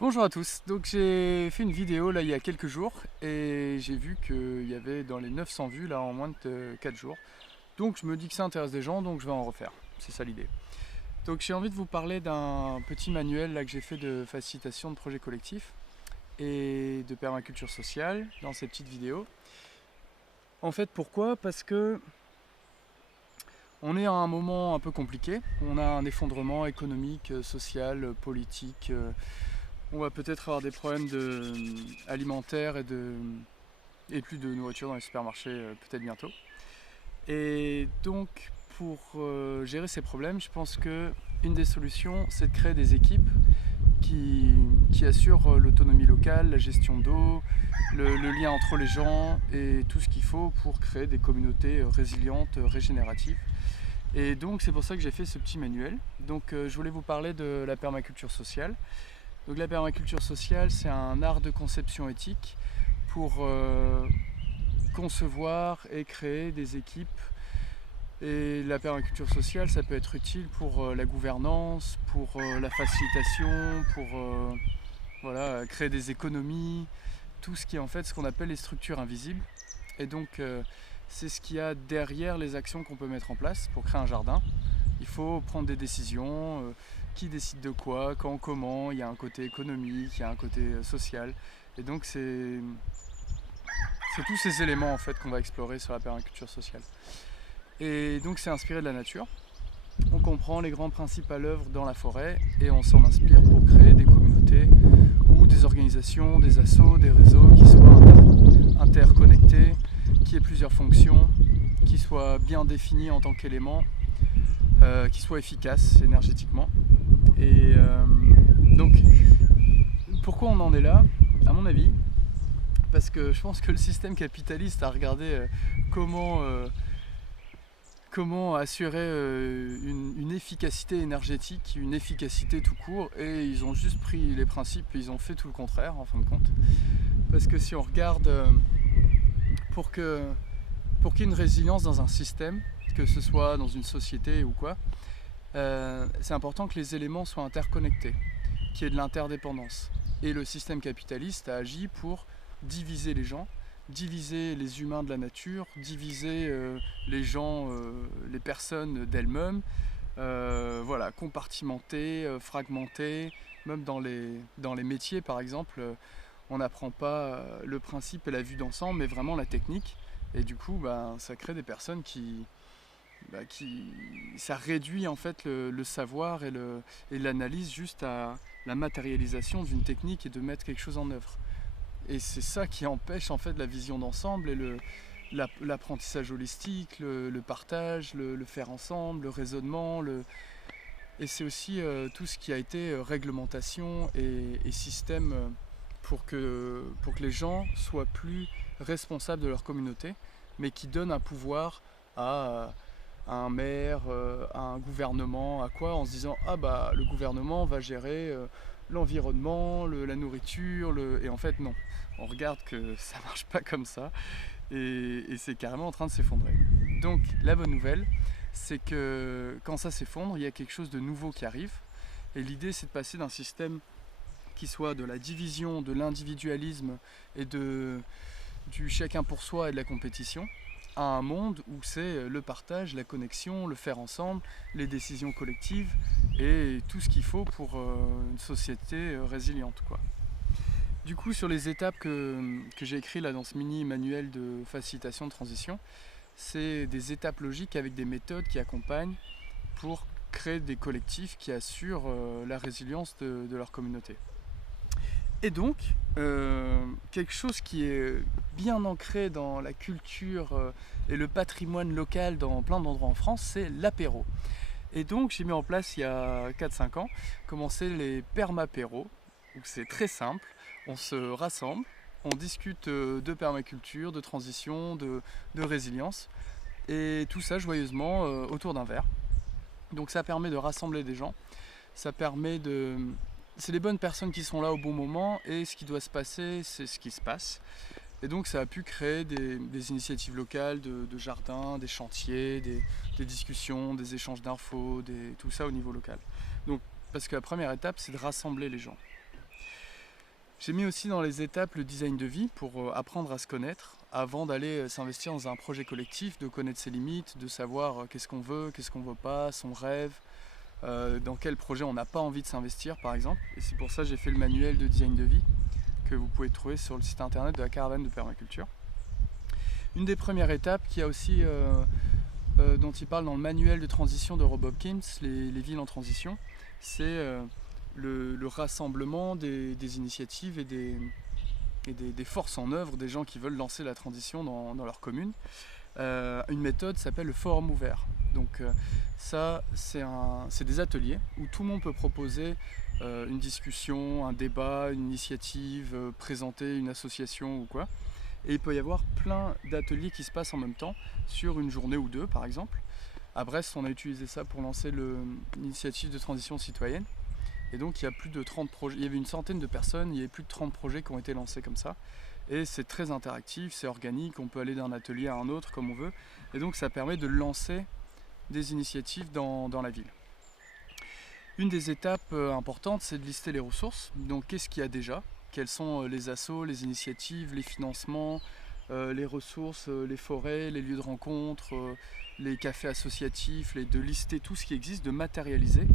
Bonjour à tous, donc j'ai fait une vidéo là il y a quelques jours et j'ai vu qu'il y avait dans les 900 vues là en moins de 4 jours. Donc je me dis que ça intéresse des gens, donc je vais en refaire, c'est ça l'idée. Donc j'ai envie de vous parler d'un petit manuel là que j'ai fait de facilitation de projets collectifs et de permaculture sociale dans ces petites vidéos. En fait pourquoi? Parce que on est à un moment un peu compliqué, on a un effondrement économique, social, politique. On va peut-être avoir des problèmes alimentaires et plus de nourriture dans les supermarchés peut-être bientôt. Et donc pour gérer ces problèmes, je pense que une des solutions, c'est de créer des équipes qui assurent l'autonomie locale, la gestion d'eau, le lien entre les gens et tout ce qu'il faut pour créer des communautés résilientes, régénératives. Et donc c'est pour ça que j'ai fait ce petit manuel. Donc je voulais vous parler de la permaculture sociale. Donc la permaculture sociale, c'est un art de conception éthique pour concevoir et créer des équipes. Et la permaculture sociale, ça peut être utile pour la gouvernance, pour la facilitation, pour voilà, créer des économies, tout ce qui est en fait ce qu'on appelle les structures invisibles. Et donc c'est ce qu'il y a derrière les actions qu'on peut mettre en place pour créer un jardin. Il faut prendre des décisions, qui décide de quoi, quand, comment, il y a un côté économique, il y a un côté social. Et donc c'est tous ces éléments en fait qu'on va explorer sur la permaculture sociale. Et donc c'est inspiré de la nature. On comprend les grands principes à l'œuvre dans la forêt et on s'en inspire pour créer des communautés ou des organisations, des assos, des réseaux qui soient interconnectés, qui aient plusieurs fonctions, qui soient bien définis en tant qu'éléments, qui soient efficaces énergétiquement. Et donc pourquoi on en est là? À mon avis, parce que je pense que le système capitaliste a regardé comment assurer une efficacité énergétique, une efficacité tout court, et ils ont juste pris les principes et ils ont fait tout le contraire en fin de compte. Parce que si on regarde pour qu'il y ait une résilience dans un système, que ce soit dans une société ou quoi, c'est important que les éléments soient interconnectés, qu'il y ait de l'interdépendance. Et le système capitaliste a agi pour diviser les gens, diviser les humains de la nature, diviser les gens, les personnes d'elles-mêmes, voilà, compartimenter, fragmenter, même dans les métiers par exemple, on n'apprend pas le principe et la vue d'ensemble, mais vraiment la technique. Et du coup, ça crée des personnes ça réduit en fait le savoir et l'analyse juste à la matérialisation d'une technique et de mettre quelque chose en œuvre. Et c'est ça qui empêche en fait la vision d'ensemble et l'apprentissage holistique, le partage, le faire ensemble, le raisonnement. Et c'est aussi tout ce qui a été réglementation et système pour que les gens soient plus responsables de leur communauté, mais qui donnent un pouvoir à un maire, à un gouvernement, à quoi, en se disant ah bah le gouvernement va gérer l'environnement, la nourriture, et en fait non. On regarde que ça marche pas comme ça et c'est carrément en train de s'effondrer. Donc la bonne nouvelle, c'est que quand ça s'effondre, il y a quelque chose de nouveau qui arrive. Et l'idée, c'est de passer d'un système qui soit de la division, de l'individualisme et du chacun pour soi et de la compétition, à un monde où c'est le partage, la connexion, le faire ensemble, les décisions collectives et tout ce qu'il faut pour une société résiliente, quoi. Du coup, sur les étapes que j'ai écrites là dans ce mini manuel de facilitation de transition, c'est des étapes logiques avec des méthodes qui accompagnent pour créer des collectifs qui assurent la résilience de leur communauté. Et donc, quelque chose qui est bien ancré dans la culture et le patrimoine local dans plein d'endroits en France, c'est l'apéro. Et donc, j'ai mis en place il y a 4-5 ans, commencer les permapéros, où c'est très simple, on se rassemble, on discute de permaculture, de transition, de résilience, et tout ça joyeusement autour d'un verre. Donc ça permet de rassembler des gens, ça permet de... C'est les bonnes personnes qui sont là au bon moment et ce qui doit se passer, c'est ce qui se passe. Et donc ça a pu créer des initiatives locales de jardins, des chantiers, des discussions, des échanges d'infos, tout ça au niveau local. Donc, parce que la première étape, c'est de rassembler les gens. J'ai mis aussi dans les étapes le design de vie pour apprendre à se connaître avant d'aller s'investir dans un projet collectif, de connaître ses limites, de savoir qu'est-ce qu'on veut pas, son rêve, dans quel projet on n'a pas envie de s'investir par exemple. Et c'est pour ça que j'ai fait le manuel de design de vie que vous pouvez trouver sur le site internet de la Caravane de Permaculture. Une des premières étapes qui a aussi, dont il parle dans le manuel de transition de Rob Hopkins, les villes en transition, c'est le rassemblement des initiatives et des forces en œuvre, des gens qui veulent lancer la transition dans leur commune. Une méthode s'appelle le forum ouvert. Donc ça, c'est des ateliers où tout le monde peut proposer une discussion, un débat, une initiative, présenter une association ou quoi. Et il peut y avoir plein d'ateliers qui se passent en même temps, sur une journée ou deux par exemple. À Brest, on a utilisé ça pour lancer l'initiative de transition citoyenne. Et donc il y a plus de 30 projets, il y avait une centaine de personnes, il y avait plus de 30 projets qui ont été lancés comme ça. Et c'est très interactif, c'est organique, on peut aller d'un atelier à un autre comme on veut. Et donc ça permet de lancer des initiatives dans la ville. Une des étapes importantes, c'est de lister les ressources. Donc qu'est-ce qu'il y a déjà? Quels sont les assos, les initiatives, les financements, les ressources, les forêts, les lieux de rencontre, les cafés associatifs, de lister tout ce qui existe, de matérialiser.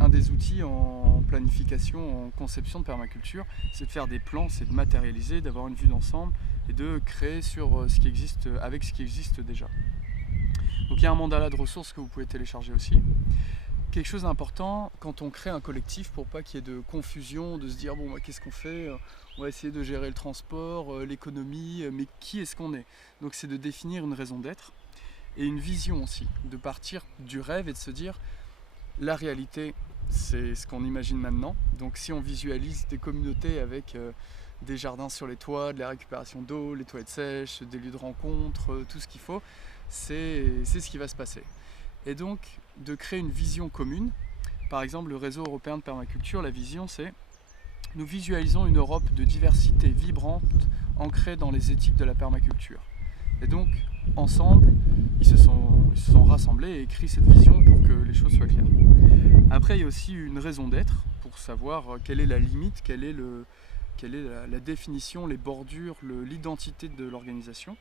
Un des outils en planification, en conception de permaculture, c'est de faire des plans, c'est de matérialiser, d'avoir une vue d'ensemble et de créer sur ce qui existe, avec ce qui existe déjà. Donc il y a un mandala de ressources que vous pouvez télécharger aussi. Quelque chose d'important quand on crée un collectif pour pas qu'il y ait de confusion, de se dire bon qu'est-ce qu'on fait, on va essayer de gérer le transport, l'économie, mais qui est-ce qu'on est? Donc c'est de définir une raison d'être et une vision aussi, de partir du rêve et de se dire la réalité c'est ce qu'on imagine maintenant. Donc si on visualise des communautés avec des jardins sur les toits, de la récupération d'eau, les toilettes sèches, des lieux de rencontre, tout ce qu'il faut, c'est ce qui va se passer. Et donc de créer une vision commune. Par exemple, le réseau européen de permaculture, la vision c'est nous visualisons une Europe de diversité vibrante ancrée dans les éthiques de la permaculture. Et donc ensemble, ils se sont rassemblés et écrit cette vision pour que les choses soient claires. Après, il y a aussi une raison d'être pour savoir quelle est la limite, quelle est la définition, les bordures, l'identité de l'organisation.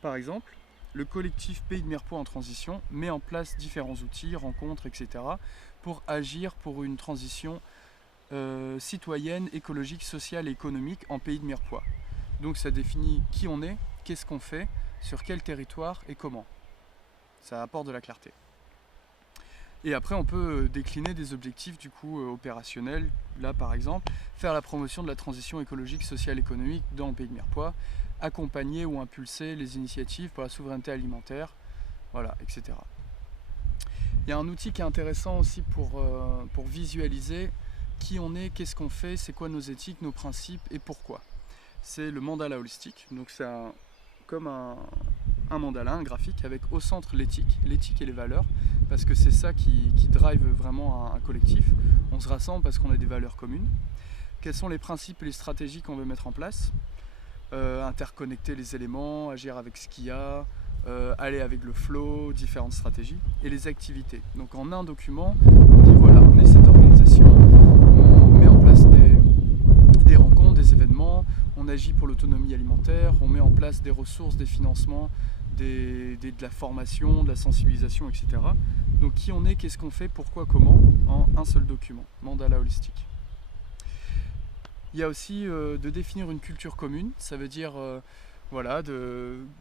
Par exemple, le collectif Pays de Mirepoix en transition met en place différents outils, rencontres, etc. pour agir pour une transition citoyenne, écologique, sociale et économique en Pays de Mirepoix. Donc ça définit qui on est, qu'est-ce qu'on fait, sur quel territoire et comment. Ça apporte de la clarté. Et après on peut décliner des objectifs du coup opérationnels. Là par exemple, faire la promotion de la transition écologique, sociale et économique dans le Pays de Mirepoix, accompagner ou impulser les initiatives pour la souveraineté alimentaire, voilà, etc. Il y a un outil qui est intéressant aussi pour visualiser qui on est, qu'est-ce qu'on fait, c'est quoi nos éthiques, nos principes et pourquoi. C'est le mandala holistique, donc c'est comme un mandala, un graphique avec au centre l'éthique et les valeurs, parce que c'est ça qui drive vraiment un collectif. On se rassemble parce qu'on a des valeurs communes. Quels sont les principes et les stratégies qu'on veut mettre en place? Interconnecter les éléments, agir avec ce qu'il y a, aller avec le flow, différentes stratégies, et les activités. Donc en un document, on dit voilà, on est cette organisation, on met en place des rencontres, des événements, on agit pour l'autonomie alimentaire, on met en place des ressources, des financements, de la formation, de la sensibilisation, etc. Donc qui on est, qu'est-ce qu'on fait, pourquoi, comment, en un seul document, mandala holistique. Il y a aussi de définir une culture commune, ça veut dire voilà,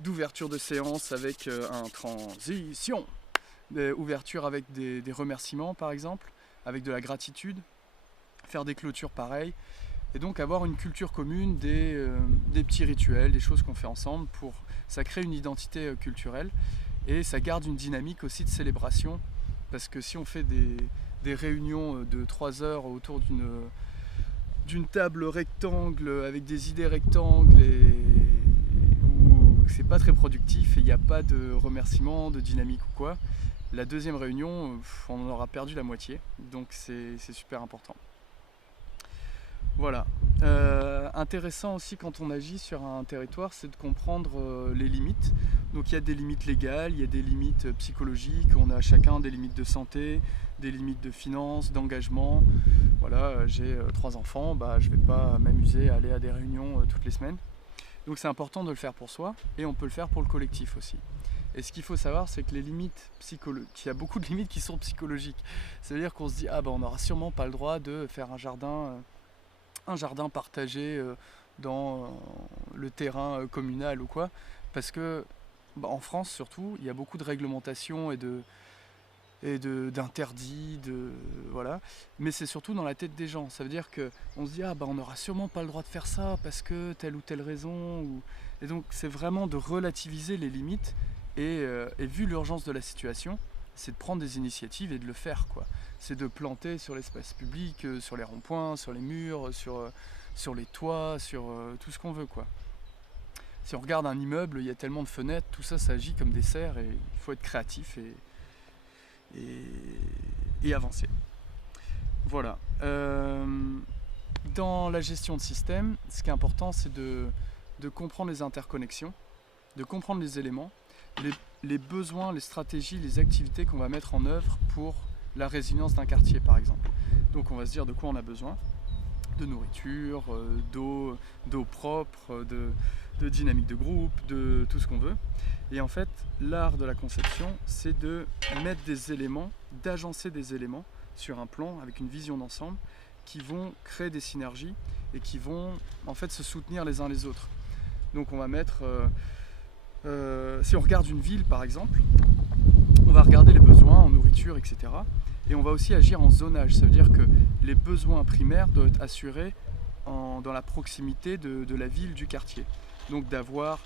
d'ouverture de séance avec un transition, ouverture avec des remerciements par exemple, avec de la gratitude, faire des clôtures pareilles, et donc avoir une culture commune, des petits rituels, des choses qu'on fait ensemble, ça crée une identité culturelle et ça garde une dynamique aussi de célébration, parce que si on fait des réunions de 3 heures autour d'une table rectangle avec des idées rectangles où c'est pas très productif et il n'y a pas de remerciements, de dynamique ou quoi, la deuxième réunion, on en aura perdu la moitié, donc c'est super important. Voilà. intéressant aussi quand on agit sur un territoire, c'est de comprendre les limites. Donc il y a des limites légales, il y a des limites psychologiques, on a chacun des limites de santé, des limites de finances, d'engagement. Voilà, j'ai 3 enfants, je ne vais pas m'amuser à aller à des réunions toutes les semaines. Donc c'est important de le faire pour soi et on peut le faire pour le collectif aussi. Et ce qu'il faut savoir, c'est que les limites psychologiques, il y a beaucoup de limites qui sont psychologiques. C'est-à-dire qu'on se dit, on n'aura sûrement pas le droit de faire un jardin partagé dans le terrain communal ou quoi, parce que en France surtout, il y a beaucoup de réglementations d'interdits, voilà. Mais c'est surtout dans la tête des gens. Ça veut dire qu'on se dit on n'aura sûrement pas le droit de faire ça parce que telle ou telle raison. Et donc c'est vraiment de relativiser les limites et vu l'urgence de la situation, c'est de prendre des initiatives et de le faire, quoi. C'est de planter sur l'espace public, sur les ronds-points, sur les murs, sur les toits, sur tout ce qu'on veut, quoi. Si on regarde un immeuble, il y a tellement de fenêtres, tout ça, ça agit comme des serres et il faut être créatif et avancer. Voilà. Dans la gestion de système, ce qui est important, c'est de comprendre les interconnexions, de comprendre les éléments, les besoins, les stratégies, les activités qu'on va mettre en œuvre pour la résilience d'un quartier, par exemple. Donc on va se dire de quoi on a besoin, de nourriture, d'eau propre, de dynamique de groupe, de tout ce qu'on veut. Et en fait, l'art de la conception, c'est de mettre des éléments, d'agencer des éléments sur un plan avec une vision d'ensemble qui vont créer des synergies et qui vont en fait se soutenir les uns les autres. Donc on va mettre, si on regarde une ville par exemple, on va regarder les besoins en nourriture, etc. Et on va aussi agir en zonage, ça veut dire que les besoins primaires doivent être assurés dans la proximité de la ville, du quartier. Donc d'avoir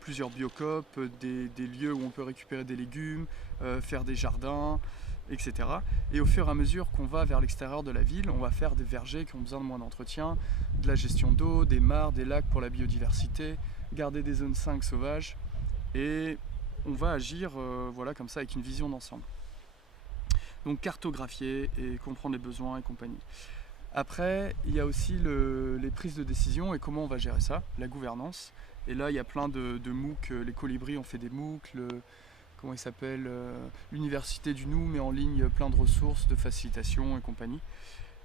plusieurs biocopes, des lieux où on peut récupérer des légumes, faire des jardins, etc. Et au fur et à mesure qu'on va vers l'extérieur de la ville, on va faire des vergers qui ont besoin de moins d'entretien, de la gestion d'eau, des mares, des lacs pour la biodiversité, garder des zones 5 sauvages, et on va agir voilà, comme ça avec une vision d'ensemble. Donc cartographier et comprendre les besoins et compagnie. Après, il y a aussi les prises de décision et comment on va gérer ça, la gouvernance. Et là, il y a plein de MOOC, les colibris ont fait des MOOC, comment il s'appelle, l'université du Nou met en ligne plein de ressources de facilitation et compagnie.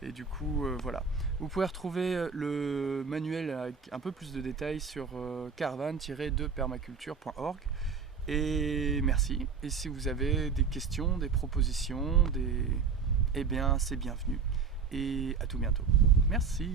Et du coup, voilà. Vous pouvez retrouver le manuel avec un peu plus de détails sur caravan-de-permaculture.org. Et merci. Et si vous avez des questions, des propositions, eh bien, c'est bienvenu. Et à tout bientôt. Merci.